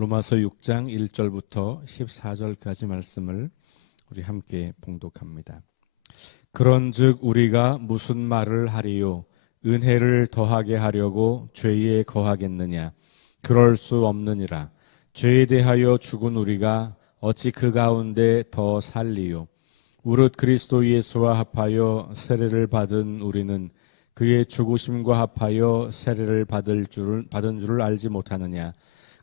로마서 6장 1절부터 14절까지 말씀을 우리 함께 봉독합니다. 그런즉 우리가 무슨 말을 하리요? 은혜를 더하게 하려고 죄에 거하겠느냐? 그럴 수 없느니라. 죄에 대하여 죽은 우리가 어찌 그 가운데 더 살리요? 무릇 그리스도 예수와 합하여 세례를 받은 우리는 그의 죽으심과 합하여 세례를 받은 줄을 알지 못하느냐?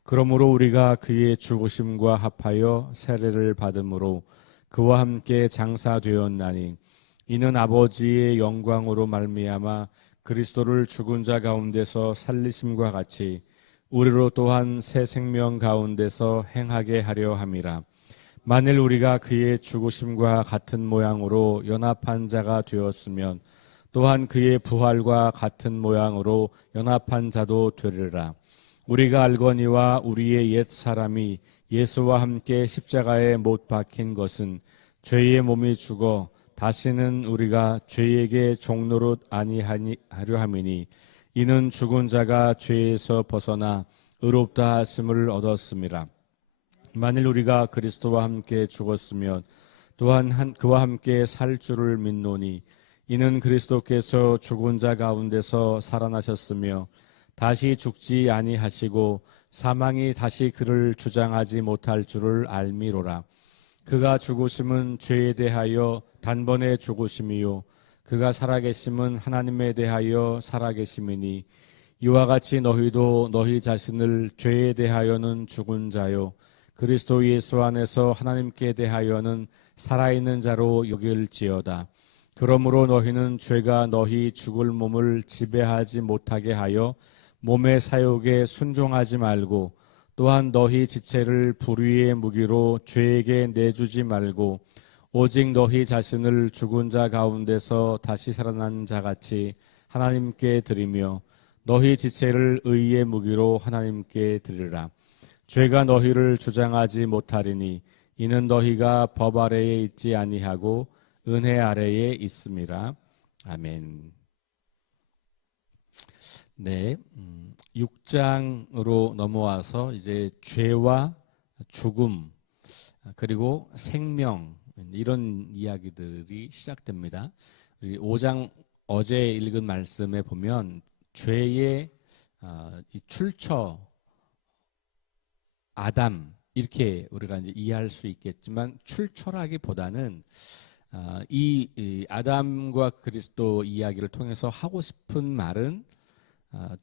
그러므로 우리가 그의 죽으심과 합하여 세례를 받음으로 그와 함께 장사되었나니 이는 아버지의 영광으로 말미암아 그리스도를 죽은 자 가운데서 살리심과 같이 우리로 또한 새 생명 가운데서 행하게 하려 함이라. 만일 우리가 그의 죽으심과 같은 모양으로 연합한 자가 되었으면 또한 그의 부활과 같은 모양으로 연합한 자도 되리라. 우리가 알거니와 우리의 옛 사람이 예수와 함께 십자가에 못 박힌 것은 죄의 몸이 죽어 다시는 우리가 죄에게 종노릇 아니하려 함이니 이는 죽은 자가 죄에서 벗어나 의롭다 하심을 얻었음이라. 만일 우리가 그리스도와 함께 죽었으면 또한 그와 함께 살 줄을 믿노니 이는 그리스도께서 죽은 자 가운데서 살아나셨으며 다시 죽지 아니하시고 사망이 다시 그를 주장하지 못할 줄을 알미로라. 그가 죽으심은 죄에 대하여 단번에 죽으심이요 그가 살아계심은 하나님에 대하여 살아계심이니 이와 같이 너희도 너희 자신을 죄에 대하여는 죽은 자요 그리스도 예수 안에서 하나님께 대하여는 살아있는 자로 여길지어다. 그러므로 너희는 죄가 너희 죽을 몸을 지배하지 못하게 하여 몸의 사욕에 순종하지 말고 또한 너희 지체를 불의의 무기로 죄에게 내주지 말고 오직 너희 자신을 죽은 자 가운데서 다시 살아난 자같이 하나님께 드리며 너희 지체를 의의 무기로 하나님께 드리라. 죄가 너희를 주장하지 못하리니 이는 너희가 법 아래에 있지 아니하고 은혜 아래에 있음이라. 아멘. 네, 6장으로 넘어와서 이제 죄와 죽음 그리고 생명 이런 이야기들이 시작됩니다. 5장 어제 읽은 말씀에 보면 죄의 이 출처 아담 이렇게 우리가 이제 이해할 수 있겠지만 출처라기보다는 이 아담과 그리스도 이야기를 통해서 하고 싶은 말은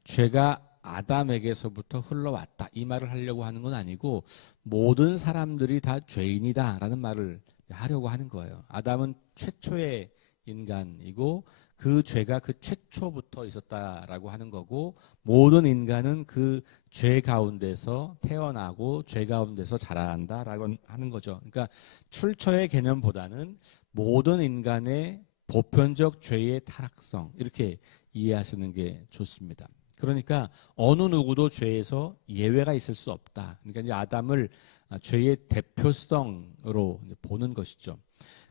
죄가 아담에게서부터 흘러왔다 이 말을 하려고 하는 건 아니고 모든 사람들이 다 죄인이다라는 말을 하려고 하는 거예요. 아담은 최초의 인간이고 그 죄가 그 최초부터 있었다라고 하는 거고 모든 인간은 그 죄 가운데서 태어나고 죄 가운데서 자란다라고 하는 거죠. 그러니까 출처의 개념보다는 모든 인간의 보편적 죄의 타락성 이렇게 이해하시는 게 좋습니다. 그러니까 어느 누구도 죄에서 예외가 있을 수 없다. 그러니까 이제 아담을 죄의 대표성으로 보는 것이죠.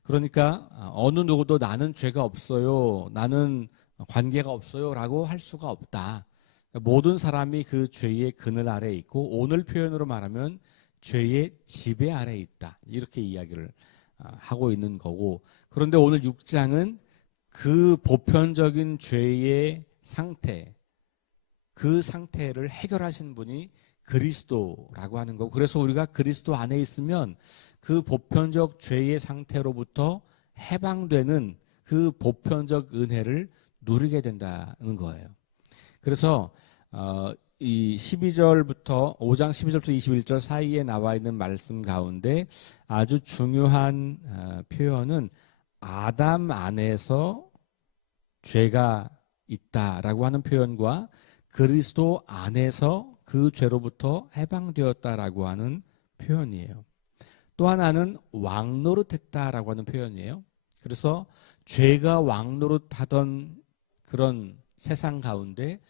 그러니까 어느 누구도 나는 죄가 없어요, 나는 관계가 없어요 라고 할 수가 없다. 모든 사람이 그 죄의 그늘 아래에 있고 오늘 표현으로 말하면 죄의 지배 아래에 있다. 이렇게 이야기를 하고 있는 거고 그런데 오늘 6장은 그 보편적인 죄의 상태 그 상태를 해결하신 분이 그리스도라고 하는 거고 그래서 우리가 그리스도 안에 있으면 그 보편적 죄의 상태로부터 해방되는 그 보편적 은혜를 누리게 된다는 거예요. 그래서 이 12절부터 5장 12절부터 21절 사이에 나와 있는 말씀 가운데 아주 중요한 표현은 아담 안에서 죄가 있다라고 하는 표현과 그리스도 안에서 그 죄로부터 해방되었다라고 하는 표현이에요. 또 하나는 왕노릇했다라고 하는 표현이에요. 그래서 죄가 왕노릇하던 그런 세상 가운데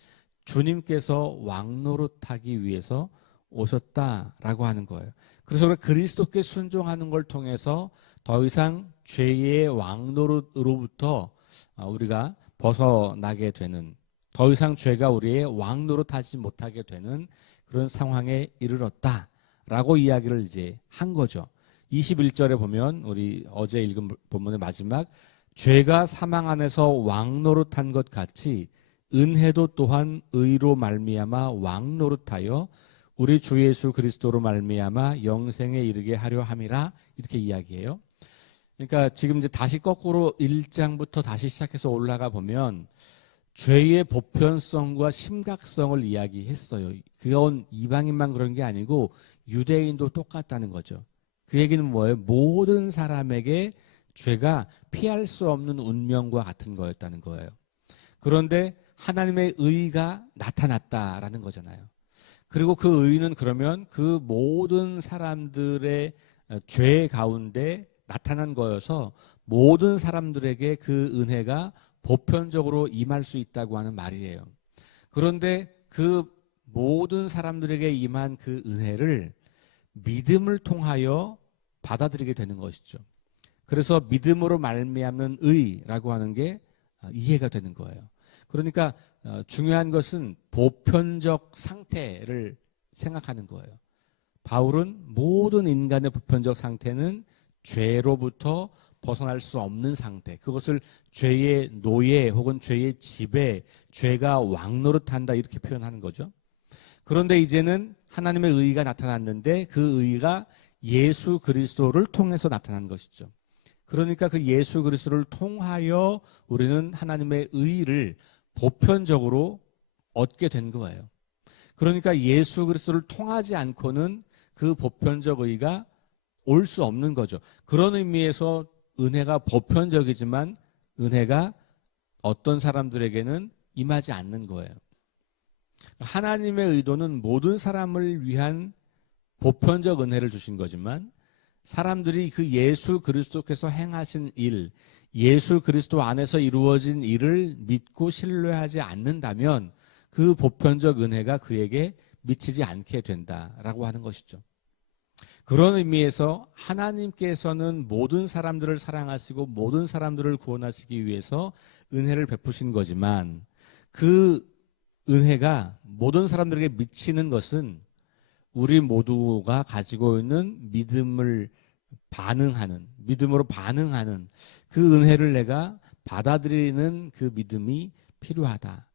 주님께서 왕노릇하기 위해서 오셨다라고 하는 거예요. 그래서 그리스도께 순종하는 걸 통해서 더 이상 죄의 왕노릇으로부터 우리가 벗어나게 되는 더 이상 죄가 우리의 왕노릇하지 못하게 되는 그런 상황에 이르렀다. 라고 이야기를 이제 한 거죠. 21절에 보면 우리 어제 읽은 본문의 마지막 죄가 사망 안에서 왕노릇한 것 같이 은혜도 또한 의로 말미암아 왕노릇하여 우리 주 예수 그리스도로 말미암아 영생에 이르게 하려 함이라 이렇게 이야기해요. 그러니까 지금 이제 다시 거꾸로 1장부터 다시 시작해서 올라가 보면 죄의 보편성과 심각성을 이야기했어요. 그건 이방인만 그런 게 아니고 유대인도 똑같다는 거죠. 그 얘기는 뭐예요? 모든 사람에게 죄가 피할 수 없는 운명과 같은 거였다는 거예요. 그런데 하나님의 의가 나타났다라는 거잖아요. 그리고 그 의는 그러면 그 모든 사람들의 죄 가운데 나타난 거여서 모든 사람들에게 그 은혜가 보편적으로 임할 수 있다고 하는 말이에요. 그런데 그 모든 사람들에게 임한 그 은혜를 믿음을 통하여 받아들이게 되는 것이죠. 그래서 믿음으로 말미암는 의라고 하는 게 이해가 되는 거예요. 그러니까 중요한 것은 보편적 상태를 생각하는 거예요. 바울은 모든 인간의 보편적 상태는 죄로부터 벗어날 수 없는 상태, 그것을 죄의 노예 혹은 죄의 지배, 죄가 왕노릇한다 이렇게 표현하는 거죠. 그런데 이제는 하나님의 의가 나타났는데 그 의가 예수 그리스도를 통해서 나타난 것이죠. 그러니까 그 예수 그리스도를 통하여 우리는 하나님의 의를 보편적으로 얻게 된 거예요. 그러니까 예수 그리스도를 통하지 않고는 그 보편적 의가 올 수 없는 거죠. 그런 의미에서 은혜가 보편적이지만 은혜가 어떤 사람들에게는 임하지 않는 거예요. 하나님의 의도는 모든 사람을 위한 보편적 은혜를 주신 거지만 사람들이 그 예수 그리스도께서 행하신 일, 예수 그리스도 안에서 이루어진 일을 믿고 신뢰하지 않는다면 그 보편적 은혜가 그에게 미치지 않게 된다라고 하는 것이죠. 그런 의미에서 하나님께서는 모든 사람들을 사랑하시고 모든 사람들을 구원하시기 위해서 은혜를 베푸신 거지만 그 은혜가 모든 사람들에게 미치는 것은 우리 모두가 가지고 있는 믿음으로 반응하는 그 은혜를 내가 받아들이는 그 믿음이 필요하다.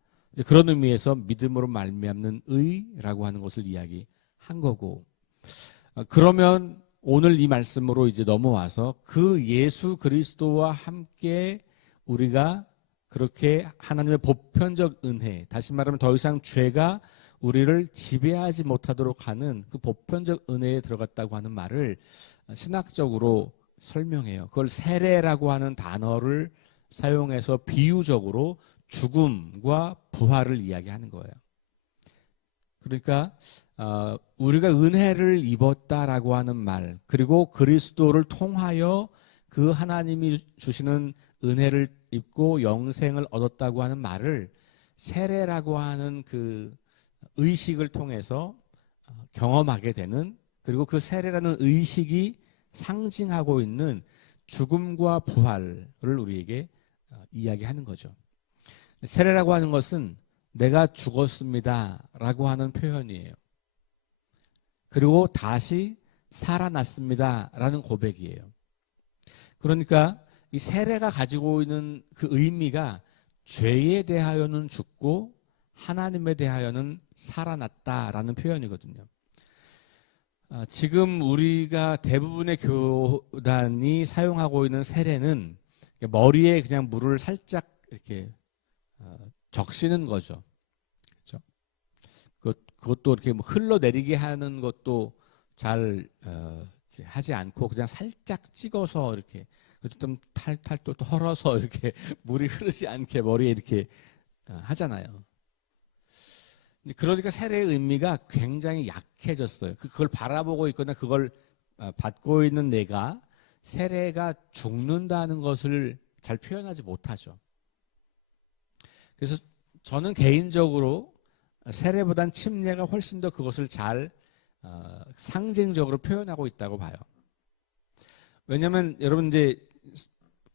그런 의미에서 믿음으로 말미암는 의라고 하는 것을 이야기한 거고, 그러면 오늘 이 말씀으로 이제 넘어와서 그 예수 그리스도와 함께 우리가 그렇게 하나님의 보편적 은혜, 다시 말하면 더 이상 죄가 우리를 지배하지 못하도록 하는 그 보편적 은혜에 들어갔다고 하는 말을 신학적으로 설명해요. 그걸 세례라고 하는 단어를 사용해서 비유적으로 죽음과 부활을 이야기하는 거예요. 그러니까 우리가 은혜를 입었다라고 하는 말, 그리고 그리스도를 통하여 그 하나님이 주시는 은혜를 입고 영생을 얻었다고 하는 말을 세례라고 하는 그 의식을 통해서 경험하게 되는, 그리고 그 세례라는 의식이 상징하고 있는 죽음과 부활을 우리에게 이야기하는 거죠. 세례라고 하는 것은 내가 죽었습니다 라고 하는 표현이에요. 그리고 다시 살아났습니다 라는 고백이에요. 그러니까 이 세례가 가지고 있는 그 의미가 죄에 대하여는 죽고 하나님에 대하여는 살아났다라는 표현이거든요. 지금 우리가 대부분의 교단이 사용하고 있는 세례는 머리에 그냥 물을 살짝 이렇게 적시는 거죠. 그렇죠? 그것도 이렇게 뭐 흘러내리게 하는 것도 잘 하지 않고 그냥 살짝 찍어서 이렇게 좀 탈탈 또 털어서 이렇게 물이 흐르지 않게 머리에 이렇게 하잖아요. 그러니까 세례의 의미가 굉장히 약해졌어요. 그걸 바라보고 있거나 그걸 받고 있는 내가 세례가 죽는다는 것을 잘 표현하지 못하죠. 그래서 저는 개인적으로 세례보단 침례가 훨씬 더 그것을 잘 상징적으로 표현하고 있다고 봐요. 왜냐하면 여러분 이제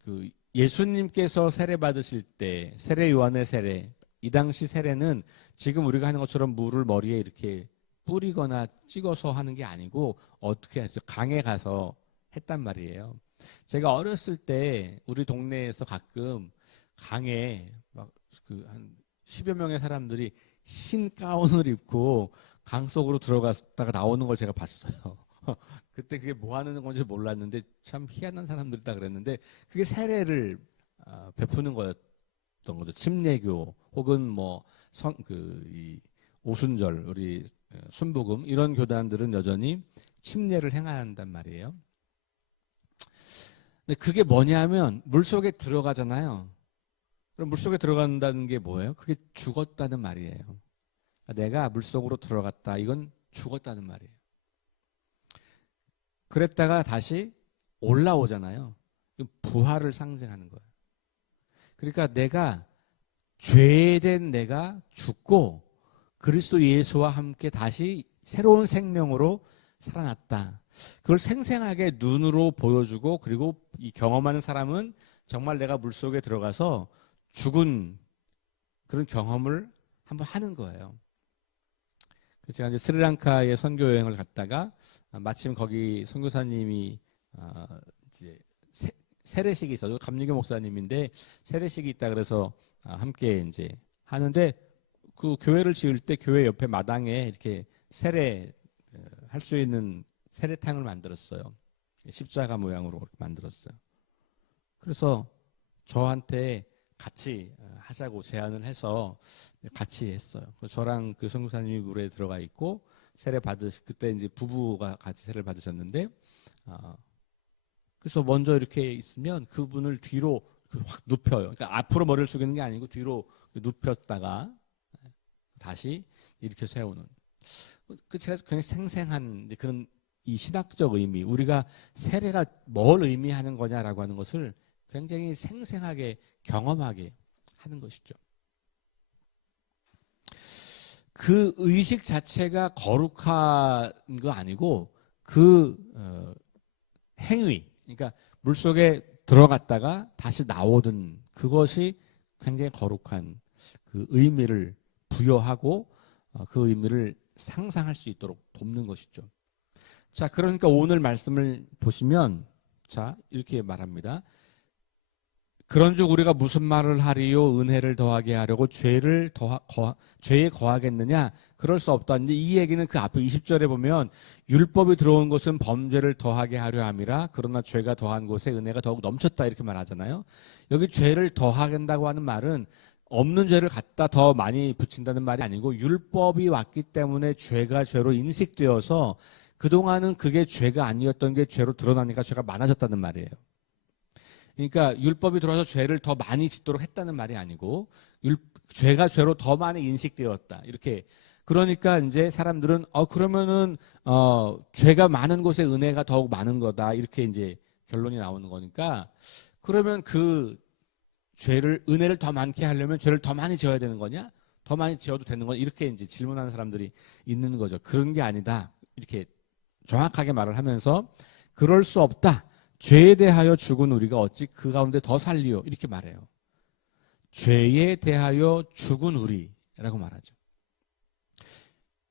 그 예수님께서 세례 받으실 때 세례 요한의 세례, 이 당시 세례는 지금 우리가 하는 것처럼 물을 머리에 이렇게 뿌리거나 찍어서 하는 게 아니고 어떻게 해서 강에 가서 했단 말이에요. 제가 어렸을 때 우리 동네에서 가끔 강에 막 그 한 10여 명의 사람들이 흰 가운을 입고 강 속으로 들어갔다가 나오는 걸 제가 봤어요. 그때 그게 뭐 하는 건지 몰랐는데 참 희한한 사람들이다 그랬는데 그게 세례를 베푸는 거였던 거죠. 침례교 혹은 뭐 이 오순절 우리 순복음 이런 교단들은 여전히 침례를 행한단 말이에요. 근데 그게 뭐냐면 물속에 들어가잖아요. 그럼 물속에 들어간다는 게 뭐예요? 그게 죽었다는 말이에요. 내가 물속으로 들어갔다. 이건 죽었다는 말이에요. 그랬다가 다시 올라오잖아요. 부활을 상징하는 거예요. 그러니까 내가 죄된 내가 죽고 그리스도 예수와 함께 다시 새로운 생명으로 살아났다. 그걸 생생하게 눈으로 보여주고 그리고 이 경험하는 사람은 정말 내가 물속에 들어가서 죽은 그런 경험을 한번 하는 거예요. 제가 이제 스리랑카에 선교 여행을 갔다가 마침 거기 선교사님이 이제 세례식이 있어서 감리교 목사님인데 세례식이 있다 그래서 함께 이제 하는데 그 교회를 지을 때 교회 옆에 마당에 이렇게 세례 할 수 있는 세례탕을 만들었어요. 십자가 모양으로 만들었어요. 그래서 저한테 같이 하자고 제안을 해서 같이 했어요. 저랑 그 선교사님이 물에 들어가 있고 그때 이제 부부가 같이 세례를 받으셨는데 그래서 먼저 이렇게 있으면 그분을 뒤로 확 눕혀요. 그러니까 앞으로 머리를 숙이는 게 아니고 뒤로 눕혔다가 다시 이렇게 세우는. 그 제가 굉장히 생생한 그런 이 신학적 의미, 우리가 세례가 뭘 의미하는 거냐라고 하는 것을 굉장히 생생하게 경험하게 하는 것이죠. 그 의식 자체가 거룩한 거 아니고 그 행위, 그러니까 물속에 들어갔다가 다시 나오던 그것이 굉장히 거룩한 그 의미를 부여하고 그 의미를 상상할 수 있도록 돕는 것이죠. 자, 그러니까 오늘 말씀을 보시면 자, 이렇게 말합니다. 그런즉 우리가 무슨 말을 하리요? 은혜를 더하게 하려고 죄에 거하겠느냐? 그럴 수 없다. 이제 이 얘기는 그 앞에 20절에 보면 율법이 들어온 것은 범죄를 더하게 하려 함이라. 그러나 죄가 더한 곳에 은혜가 더욱 넘쳤다. 이렇게 말하잖아요. 여기 죄를 더하겠다고 하는 말은 없는 죄를 갖다 더 많이 붙인다는 말이 아니고 율법이 왔기 때문에 죄가 죄로 인식되어서 그동안은 그게 죄가 아니었던 게 죄로 드러나니까 죄가 많아졌다는 말이에요. 그러니까 율법이 들어와서 죄를 더 많이 짓도록 했다는 말이 아니고 죄가 죄로 더 많이 인식되었다. 이렇게 그러니까 이제 사람들은 그러면은 죄가 많은 곳에 은혜가 더욱 많은 거다. 이렇게 이제 결론이 나오는 거니까 그러면 그 은혜를 더 많게 하려면 죄를 더 많이 지어야 되는 거냐? 더 많이 지어도 되는 거냐? 이렇게 이제 질문하는 사람들이 있는 거죠. 그런 게 아니다. 이렇게 정확하게 말을 하면서 그럴 수 없다. 죄에 대하여 죽은 우리가 어찌 그 가운데 더 살리요? 이렇게 말해요. 죄에 대하여 죽은 우리라고 말하죠.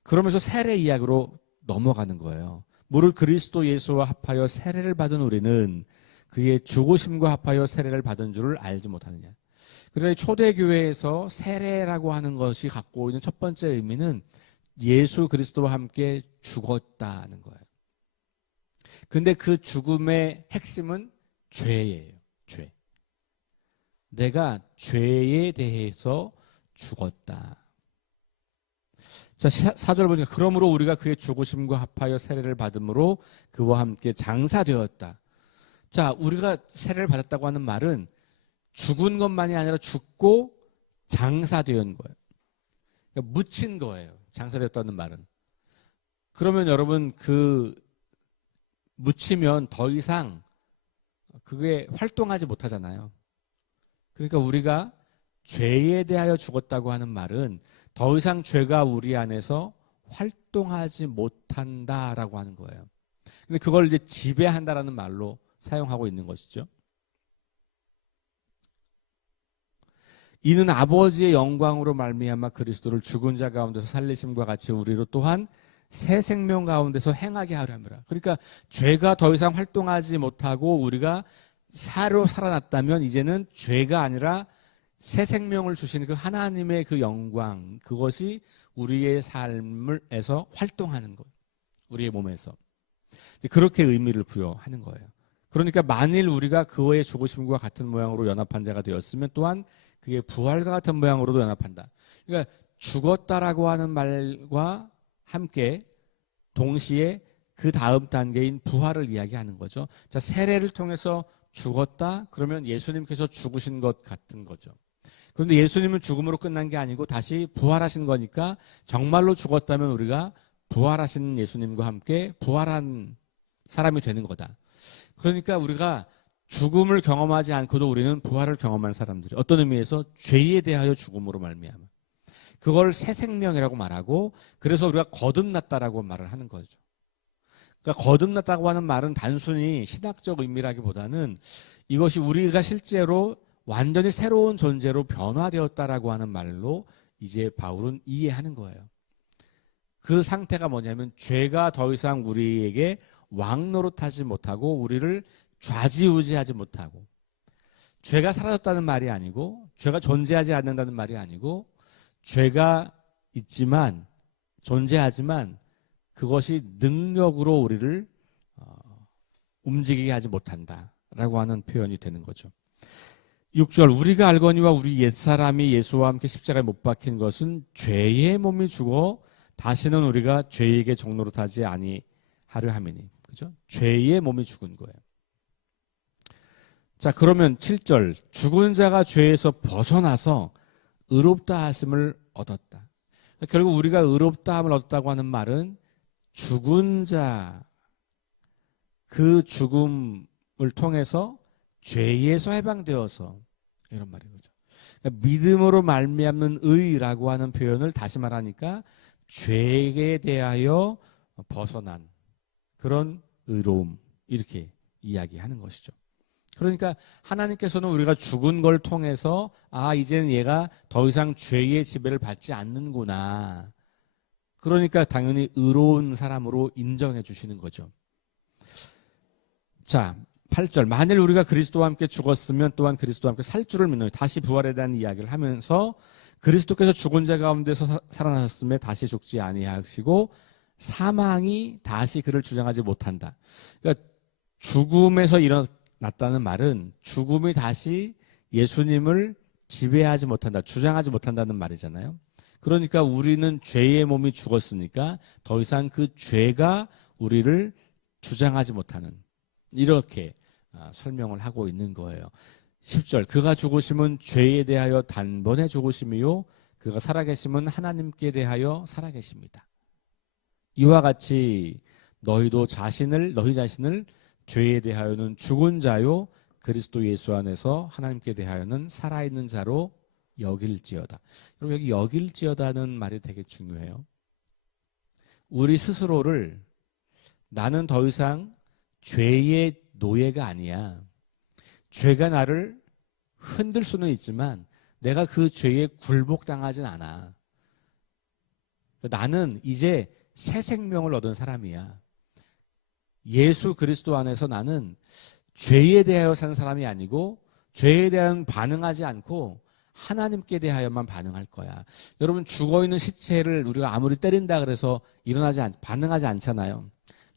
그러면서 세례 이야기로 넘어가는 거예요. 무릇 그리스도 예수와 합하여 세례를 받은 우리는 그의 죽으심과 합하여 세례를 받은 줄을 알지 못하느냐. 그래서 초대교회에서 세례라고 하는 것이 갖고 있는 첫 번째 의미는 예수 그리스도와 함께 죽었다는 거예요. 근데 그 죽음의 핵심은 죄예요. 죄. 내가 죄에 대해서 죽었다. 자, 4절 보니까 그러므로 우리가 그의 죽으심과 합하여 세례를 받음으로 그와 함께 장사되었다. 자, 우리가 세례를 받았다고 하는 말은 죽은 것만이 아니라 죽고 장사된 거예요. 그러니까 묻힌 거예요. 장사되었다는 말은. 그러면 여러분 묻히면 더 이상 그게 활동하지 못하잖아요. 그러니까 우리가 죄에 대하여 죽었다고 하는 말은 더 이상 죄가 우리 안에서 활동하지 못한다라고 하는 거예요. 근데 그걸 이제 지배한다라는 말로 사용하고 있는 것이죠. 이는 아버지의 영광으로 말미암아 그리스도를 죽은 자 가운데서 살리심과 같이 우리로 또한 새 생명 가운데서 행하게 하려 함이라. 그러니까 죄가 더 이상 활동하지 못하고 우리가 새로 살아났다면 이제는 죄가 아니라 새 생명을 주시는 그 하나님의 그 영광, 그것이 우리의 삶에서 활동하는 거예요. 우리의 몸에서. 그렇게 의미를 부여하는 거예요. 그러니까 만일 우리가 그의 죽으심과 같은 모양으로 연합한 자가 되었으면 또한 그의 부활과 같은 모양으로도 연합한다. 그러니까 죽었다라고 하는 말과 함께 동시에 그 다음 단계인 부활을 이야기하는 거죠. 자, 세례를 통해서 죽었다? 그러면 예수님께서 죽으신 것 같은 거죠. 그런데 예수님은 죽음으로 끝난 게 아니고 다시 부활하신 거니까 정말로 죽었다면 우리가 부활하신 예수님과 함께 부활한 사람이 되는 거다. 그러니까 우리가 죽음을 경험하지 않고도 우리는 부활을 경험한 사람들이 어떤 의미에서 죄에 대하여 죽음으로 말미암아 그걸 새 생명이라고 말하고 그래서 우리가 거듭났다라고 말을 하는 거죠. 그러니까 거듭났다고 하는 말은 단순히 신학적 의미라기보다는 이것이 우리가 실제로 완전히 새로운 존재로 변화되었다라고 하는 말로 이제 바울은 이해하는 거예요. 그 상태가 뭐냐면 죄가 더 이상 우리에게 왕노릇하지 못하고 우리를 좌지우지하지 못하고 죄가 사라졌다는 말이 아니고 죄가 존재하지 않는다는 말이 아니고 죄가 있지만 존재하지만 그것이 능력으로 우리를 움직이게 하지 못한다라고 하는 표현이 되는 거죠. 6절 우리가 알거니와 우리 옛사람이 예수와 함께 십자가에 못 박힌 것은 죄의 몸이 죽어 다시는 우리가 죄에게 종노릇하지 아니하려 함이니. 그죠? 죄의 몸이 죽은 거예요. 자, 그러면 7절 죽은 자가 죄에서 벗어나서 의롭다 하심을 얻었다. 결국 우리가 의롭다 함을 얻었다고 하는 말은 죽은 자 그 죽음을 통해서 죄에서 해방되어서 이런 말인 거죠. 그러니까 믿음으로 말미암는 의라고 하는 표현을 다시 말하니까 죄에 대하여 벗어난 그런 의로움 이렇게 이야기하는 것이죠. 그러니까 하나님께서는 우리가 죽은 걸 통해서 이제는 얘가 더 이상 죄의 지배를 받지 않는구나. 그러니까 당연히 의로운 사람으로 인정해 주시는 거죠. 자, 8절 만일 우리가 그리스도와 함께 죽었으면 또한 그리스도와 함께 살 줄을 믿노니 다시 부활에 대한 이야기를 하면서 그리스도께서 죽은 자 가운데서 살아나셨음에 다시 죽지 아니하시고 사망이 다시 그를 주장하지 못한다. 그러니까 죽음에서 일어났다는 말은 죽음이 다시 예수님을 지배하지 못한다, 주장하지 못한다는 말이잖아요. 그러니까 우리는 죄의 몸이 죽었으니까 더 이상 그 죄가 우리를 주장하지 못하는 이렇게 설명을 하고 있는 거예요. 10절 그가 죽으심은 죄에 대하여 단번에 죽으심이요 그가 살아계심은 하나님께 대하여 살아계십니다. 이와 같이 너희 자신을 죄에 대하여는 죽은 자요 그리스도 예수 안에서 하나님께 대하여는 살아있는 자로 여길지어다. 여러분 여기 여길지어다는 말이 되게 중요해요. 우리 스스로를 나는 더 이상 죄의 노예가 아니야. 죄가 나를 흔들 수는 있지만 내가 그 죄에 굴복당하진 않아. 나는 이제 새 생명을 얻은 사람이야. 예수 그리스도 안에서 나는 죄에 대하여 사는 사람이 아니고 죄에 대한 반응하지 않고 하나님께 대하여만 반응할 거야. 여러분 죽어있는 시체를 우리가 아무리 때린다 그래서 반응하지 않잖아요.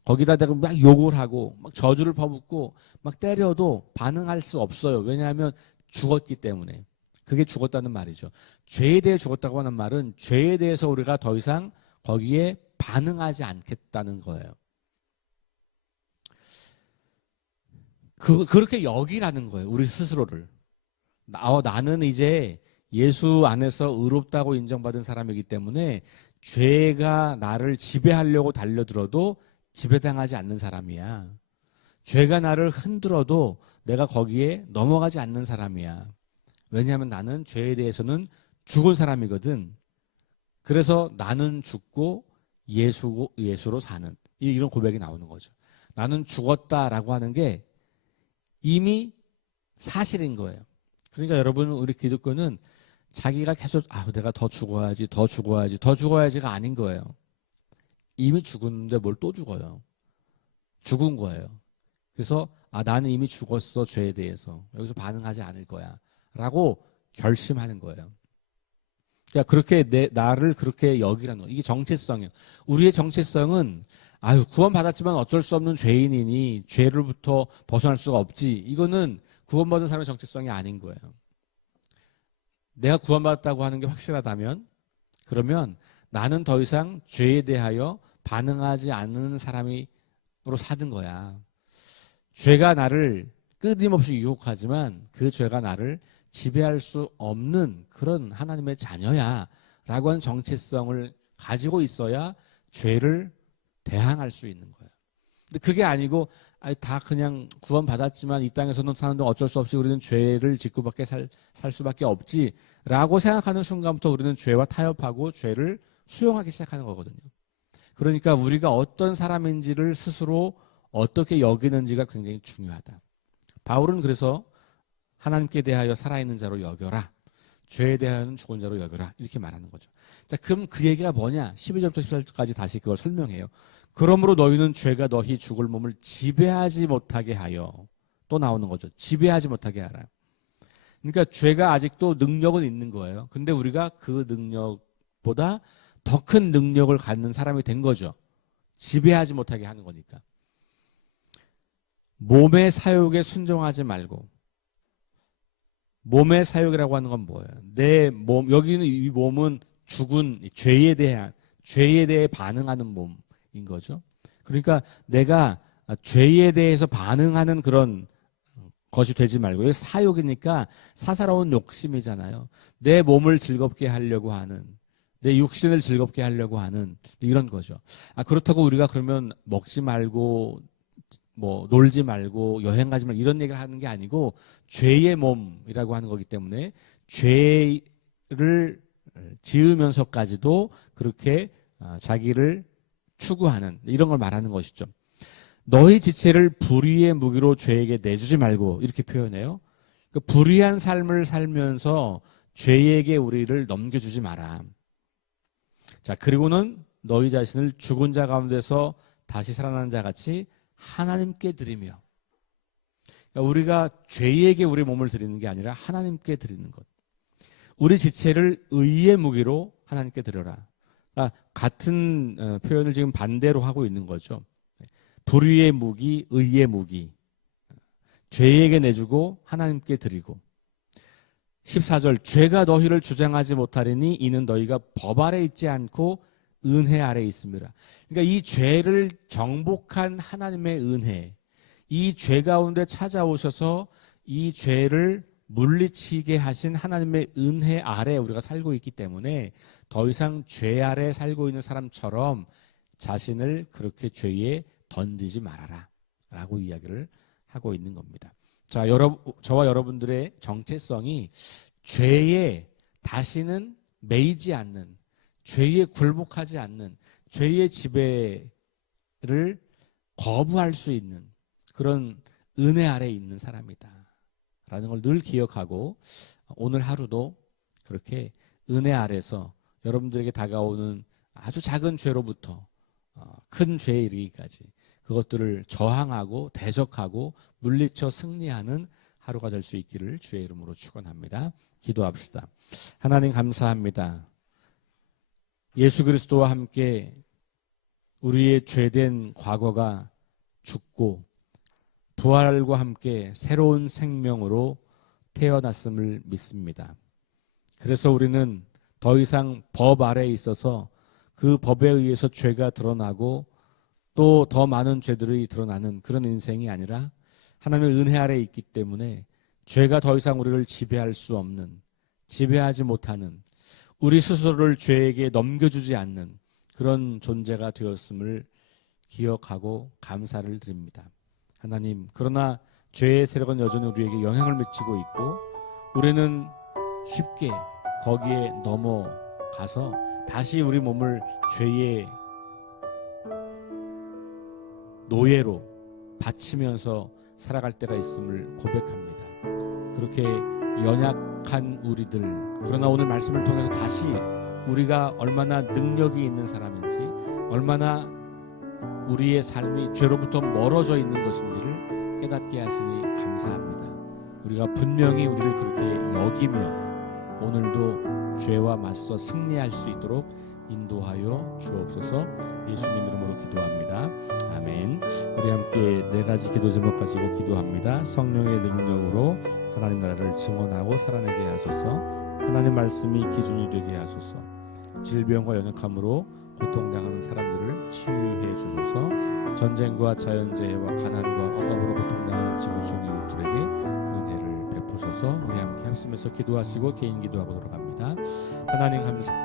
거기다 대고 막 욕을 하고 막 저주를 퍼붓고 막 때려도 반응할 수 없어요. 왜냐하면 죽었기 때문에. 그게 죽었다는 말이죠. 죄에 대해 죽었다고 하는 말은 죄에 대해서 우리가 더 이상 거기에 반응하지 않겠다는 거예요. 그렇게 여기라는 거예요. 우리 스스로를. 나는 이제 예수 안에서 의롭다고 인정받은 사람이기 때문에 죄가 나를 지배하려고 달려들어도 지배당하지 않는 사람이야. 죄가 나를 흔들어도 내가 거기에 넘어가지 않는 사람이야. 왜냐하면 나는 죄에 대해서는 죽은 사람이거든. 그래서 나는 죽고 예수로 사는 이런 고백이 나오는 거죠. 나는 죽었다라고 하는 게 이미 사실인 거예요. 그러니까 여러분 우리 기독교는 자기가 계속 내가 더 죽어야지가 아닌 거예요. 이미 죽었는데 뭘 또 죽어요. 죽은 거예요. 그래서 나는 이미 죽었어, 죄에 대해서. 여기서 반응하지 않을 거야. 라고 결심하는 거예요. 그러니까 그렇게 나를 그렇게 여기라는 거. 이게 정체성이에요. 우리의 정체성은 구원받았지만 어쩔 수 없는 죄인이니 죄로부터 벗어날 수가 없지. 이거는 구원받은 사람의 정체성이 아닌 거예요. 내가 구원받았다고 하는 게 확실하다면 그러면 나는 더 이상 죄에 대하여 반응하지 않는 사람으로 사는 거야. 죄가 나를 끊임없이 유혹하지만 그 죄가 나를 지배할 수 없는 그런 하나님의 자녀야 라고 하는 정체성을 가지고 있어야 죄를 대항할 수 있는 거예요. 근데 그게 아니고 다 그냥 구원받았지만 이 땅에서는 사는 동안 어쩔 수 없이 우리는 죄를 짓고밖에 살 수밖에 없지 라고 생각하는 순간부터 우리는 죄와 타협하고 죄를 수용하기 시작하는 거거든요. 그러니까 우리가 어떤 사람인지를 스스로 어떻게 여기는지가 굉장히 중요하다. 바울은 그래서 하나님께 대하여 살아있는 자로 여겨라. 죄에 대하여는 죽은 자로 여겨라. 이렇게 말하는 거죠. 자, 그럼 그 얘기가 뭐냐? 12절부터 14절까지 다시 그걸 설명해요. 그러므로 너희는 죄가 너희 죽을 몸을 지배하지 못하게 하여. 또 나오는 거죠. 지배하지 못하게 하라. 그러니까 죄가 아직도 능력은 있는 거예요. 근데 우리가 그 능력보다 더 큰 능력을 갖는 사람이 된 거죠. 지배하지 못하게 하는 거니까. 몸의 사욕에 순종하지 말고. 몸의 사욕이라고 하는 건 뭐예요? 내 몸, 여기는 이 몸은 죽은 죄에 대해 반응하는 몸인 거죠. 그러니까 내가 죄에 대해서 반응하는 그런 것이 되지 말고, 사욕이니까 사사로운 욕심이잖아요. 내 몸을 즐겁게 하려고 하는, 내 육신을 즐겁게 하려고 하는 이런 거죠. 그렇다고 우리가 그러면 먹지 말고 놀지 말고 여행 가지 말고 이런 얘기를 하는 게 아니고 죄의 몸이라고 하는 거기 때문에 죄를 지으면서까지도 그렇게 자기를 추구하는 이런 걸 말하는 것이죠. 너희 지체를 불의의 무기로 죄에게 내주지 말고 이렇게 표현해요. 불의한 삶을 살면서 죄에게 우리를 넘겨주지 마라. 자, 그리고는 너희 자신을 죽은 자 가운데서 다시 살아난 자 같이 하나님께 드리며, 그러니까 우리가 죄에게 우리 몸을 드리는 게 아니라 하나님께 드리는 것. 우리 지체를 의의 무기로 하나님께 드려라. 그러니까 같은 표현을 지금 반대로 하고 있는 거죠. 불의의 무기, 의의 무기. 죄에게 내주고 하나님께 드리고. 14절, 죄가 너희를 주장하지 못하리니 이는 너희가 법 아래 있지 않고 은혜 아래 있습니다. 그러니까 이 죄를 정복한 하나님의 은혜, 이 죄 가운데 찾아오셔서 이 죄를 물리치게 하신 하나님의 은혜 아래 우리가 살고 있기 때문에 더 이상 죄 아래 살고 있는 사람처럼 자신을 그렇게 죄에 던지지 말아라 라고 이야기를 하고 있는 겁니다. 자, 저와 여러분들의 정체성이 죄에 다시는 매이지 않는, 죄에 굴복하지 않는, 죄의 지배를 거부할 수 있는 그런 은혜 아래에 있는 사람이다 라는 걸 늘 기억하고 오늘 하루도 그렇게 은혜 아래서 여러분들에게 다가오는 아주 작은 죄로부터 큰 죄에 이르기까지 그것들을 저항하고 대적하고 물리쳐 승리하는 하루가 될 수 있기를 주의 이름으로 축원합니다. 기도합시다. 하나님 감사합니다. 예수 그리스도와 함께 우리의 죄된 과거가 죽고 부활과 함께 새로운 생명으로 태어났음을 믿습니다. 그래서 우리는 더 이상 법 아래에 있어서 그 법에 의해서 죄가 드러나고 또 더 많은 죄들이 드러나는 그런 인생이 아니라 하나님의 은혜 아래에 있기 때문에 죄가 더 이상 우리를 지배할 수 없는, 지배하지 못하는, 우리 스스로를 죄에게 넘겨주지 않는 그런 존재가 되었음을 기억하고 감사를 드립니다. 하나님, 그러나 죄의 세력은 여전히 우리에게 영향을 미치고 있고 우리는 쉽게 거기에 넘어가서 다시 우리 몸을 죄의 노예로 바치면서 살아갈 때가 있음을 고백합니다. 그렇게 연약한 우리들, 그러나 오늘 말씀을 통해서 다시 우리가 얼마나 능력이 있는 사람인지, 얼마나 우리의 삶이 죄로부터 멀어져 있는 것인지를 깨닫게 하시니 감사합니다. 우리가 분명히 우리를 그렇게 여기며 오늘도 죄와 맞서 승리할 수 있도록 인도하여 주옵소서. 예수님 이름으로 기도합니다. 아멘. 우리 함께 네 가지 기도 제목 가지고 기도합니다. 성령의 능력으로 하나님 나라를 증언하고 살아내게 하소서. 하나님 말씀이 기준이 되게 하소서. 질병과 연약함으로 고통당하는 사람들을 치유해 주소서. 전쟁과 자연재해와 가난과 억압으로 고통당하는 지구 중 이웃들에게 은혜를 베푸소서. 우리 함께 합심해서 기도하시고 개인 기도하도록 합니다. 하나님 감사